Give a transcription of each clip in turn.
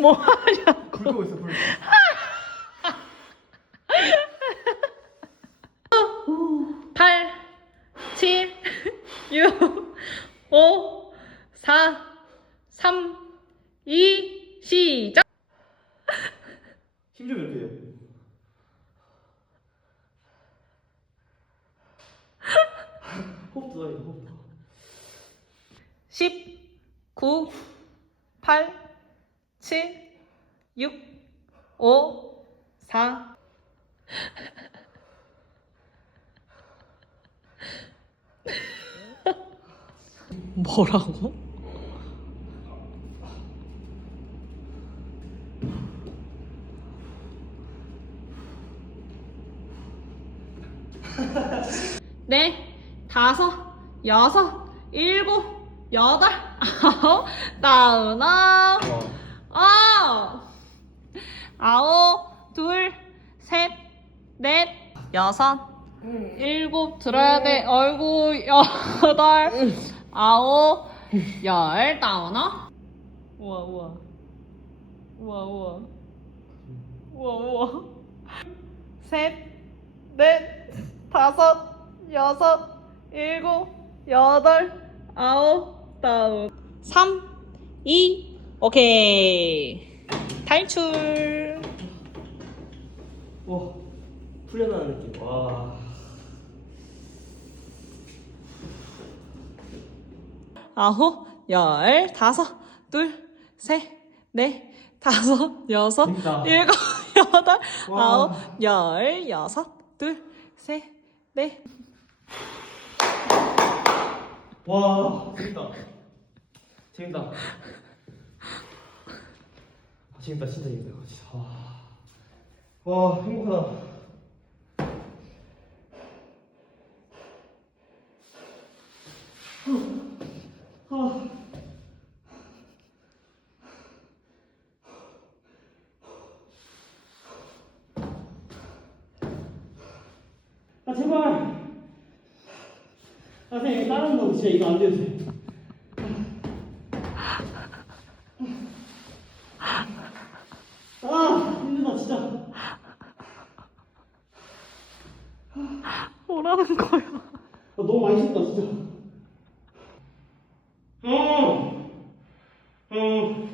뭐 하냐고. 불 끄고 있어 불. 팔, 칠, 육, 오, 사, 삼, 이, 시작. 힘좀 이렇게 해요. 호흡 들어요 호흡. 10, 9, 8, 7, 6, 5, 4. 뭐라고? 네, 다섯, 여섯, 일곱, 여덟, 아홉, 나은아, 아, 아홉, 둘, 셋, 넷, 여섯, 일곱 들어야 돼. 얼굴 여덟, 아홉, 열, 나은아. 우와 우와, 우와 우와, 우와 우와. 셋, 넷, 다섯, 여섯, 일곱, 여덟, 아홉, 다운. 3, 2, 오케이. 탈출. 와 풀려나는 느낌. 와. 아홉, 열, 다섯, 둘, 셋, 넷, 다섯, 여섯, 재밌다. 일곱, 여덟, 와. 아홉, 열, 여섯, 둘, 셋, 넷. 와 재밌다. 재밌다. 아, 재밌다 진짜 이거 진짜. 와, 와 행복하다. 아 제발. 아 선생님 다른 거 진짜 이거 안 돼도 돼. 아 힘들다 진짜. 뭐라는 거야? 아, 너무 많이 쉰다 진짜. 어. 어.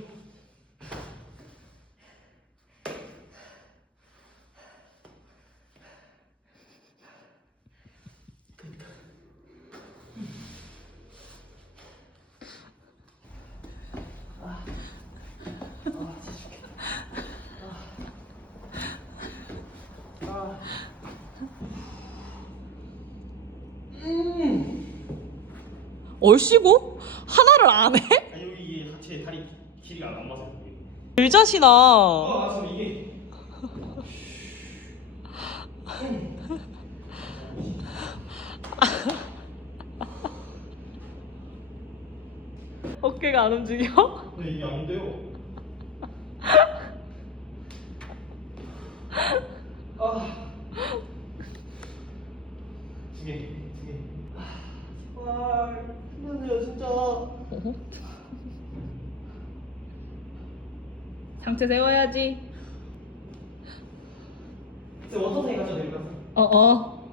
얼씨구? 하나를 안 해? 아 여기 이게 하체 다리 길이가 안 맞아요. 불자시다. 아 맞아 이게. 어깨가 안 움직여? 근데 이게 안 돼요. 아. 두 개, 두 개. 아, 제발. 힘드네요, 진짜. 상체 세워야지. 저 워터탱이 가져도 될까? 어어.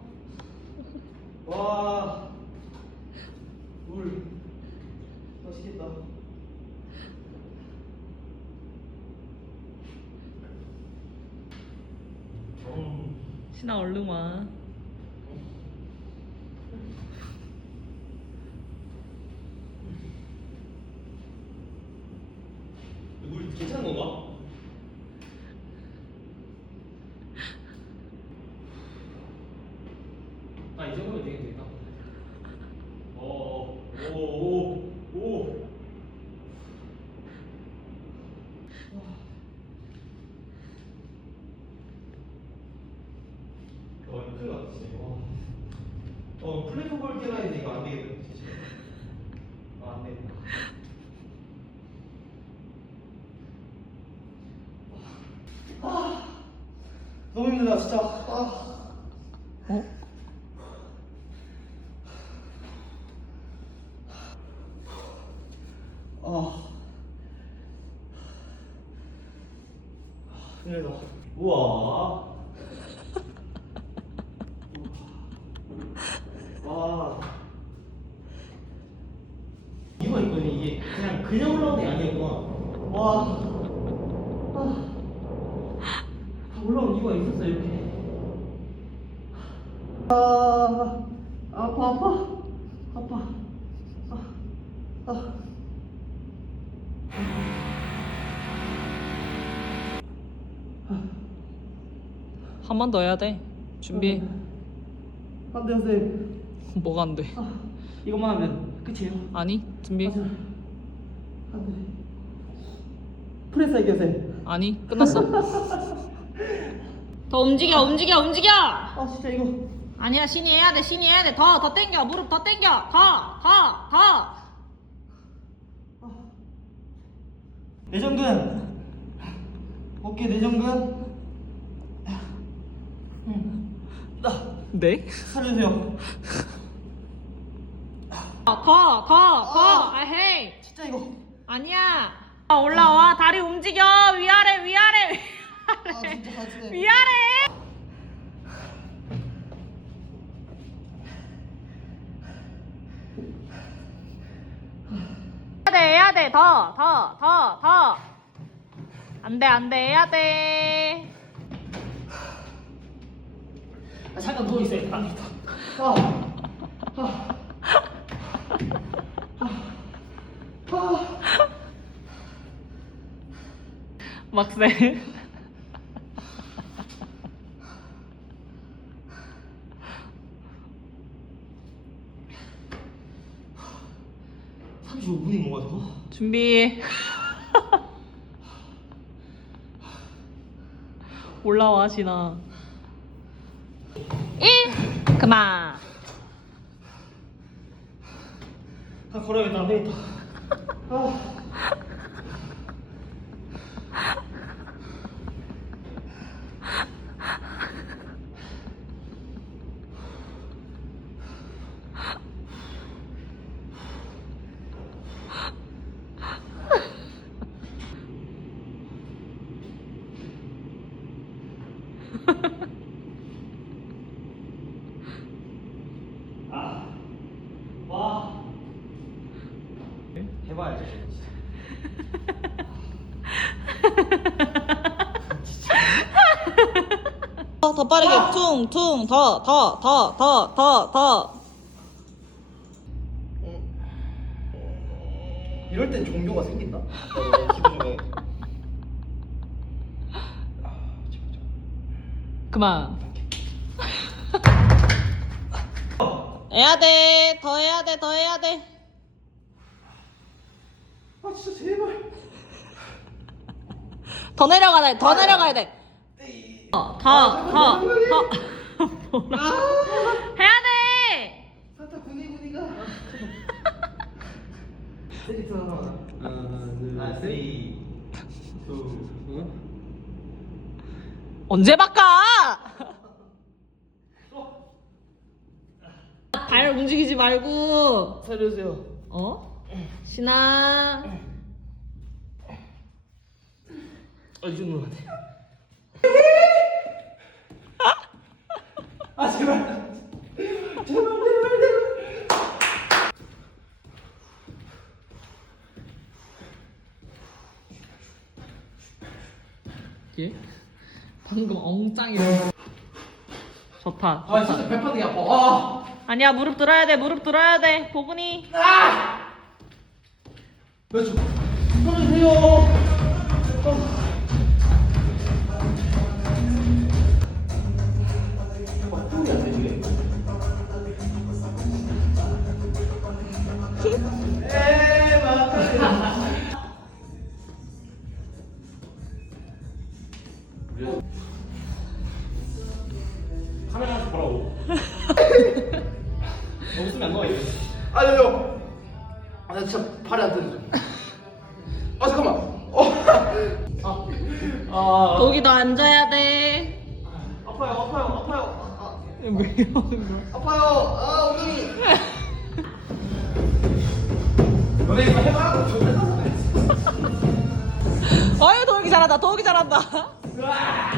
와. 물. 맛있겠다. 음. 신아 얼른 와. 물 괜찮은 건가? 아, 이 정도면 되겠다. 어, 오, 오, 오. 어, 큰일 났지. 와. 어, 플랫폼볼 깨놔야 돼. 이거 안 되겠다. 아, 안 되겠다. 너무 힘들다 진짜. 아. 어? 아. 일로 우와. 와. 이거 있거니 이게 그냥 올라오는 게 아니었구나. 와. 아. 다 올라온 이유가 있었어 이렇게. 아. 아파 아파. 아파. 아. 아. 한 번 더 해야 돼. 준비. 안 돼 선생님. 뭐가 안 돼? 아, 이것만 하면 끝이에요. 아니, 준비. 맞아. 프레스 할게요 선생님. 아니, 끝났어. 더 움직여 움직여 움직여 아 진짜 이거. 아니야 신이 해야 돼 신이 해야 돼 더 더 당겨 무릎 더 당겨 더더더 내전근. 어깨 내전근. 나 네? 살려주세요. 더더더 아헤이 진짜 이거. 아니야 어, 올라와 다리 움직여 위아래 위아래 아 진짜 가지네. 위아래 해야 돼 해야 돼 더 더 더 더 안 돼 안 돼 해야 돼 아 잠깐 누워 있어요. 안 돼. 아. 아. 아. 아. 막세. 아. 35분인 건가 저거? 준비. 올라와, 진아. 1 그만 아 걸어야겠다 안 되겠다. 아. 아. 와. 더, 더 빠르게. 퉁, 퉁, 더, 더, 더, 더, 더, 더. 이럴 땐 종교가 생긴다. 기분 중에. 그만. 해야 돼. 더 해야 돼. 더 해야 돼. 아 진짜 제발. 더 내려가야 돼. 더 내려가야 돼. 더더더 해야 돼 산타 구니구니가. 세리트 하나. 하나, 둘, 셋. 투. 응? 언제 바꿔? 발 움직이지 말고 살려주세요. 어 신아 아, 이 정도면 돼. 아, 제발. 제발, 제발, 제발. 예? 방금 엉짱이 좋다. 아, 진짜 발바닥이 아파. 아. 아니야 무릎 들어야 돼 무릎 들어야 돼 보근이 몇 초? 살려주세요. 아. 거기도 앉아야 돼 아파요, 아파요, 아파요. 아, 왜 이러는 거야? 아, 아파요. 아, 엉덩이. 너네 이거 해봐. 아유, 도우기 잘한다. 도우기 잘한다. 아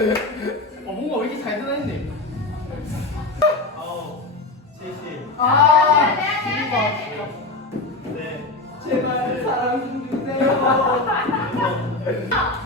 어, 뭔가 왜 이렇게 잘 들어있네. 아우, 제시. 아, 네. 제발 사랑 좀 주세요.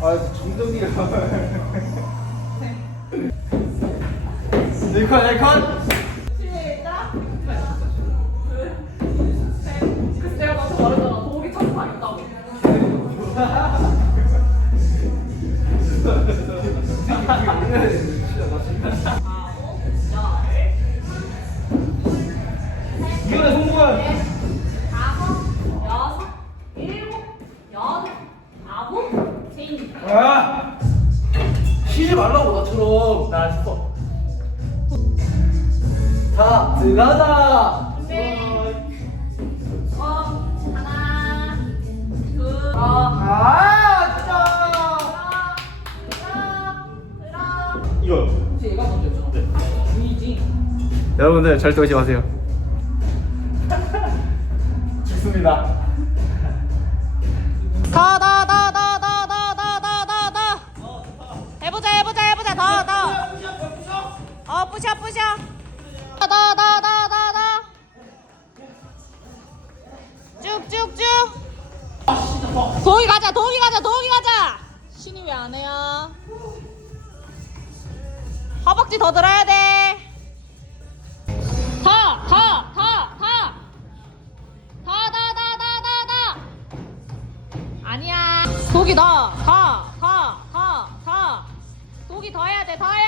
아, 정정이가. 네 컷, 네 컷! 이거는 송구야. 다섯, 여섯, 일곱, 여덟, 아홉, 셋. 아! 쉬지 말라고, 나처럼. 나 스톱. 자, 들어가자! 네. 어, 하나, 둘, 어, 아, 진짜! 들어, 들어, 들어. 이거. 혹시 얘가 먼저였죠? 네. 보이지? 여러분들 절대 오지 마세요. 죽습니다. 더, 더, 더, 더, 더, 더, 더, 더, 더, 더. 해보자, 해보자, 해보자. 더, 더. 어, 부셔, 부셔. 더, 더, 더, 더, 더, 더. 쭉, 쭉, 쭉. 도기 가자, 도기 가자, 도기 가자. 신이 왜 안 해요? 허벅지 더 들어야 돼. 더, 더, 더, 더, 더. 돼, 더 해야 돼, 더 해야 돼.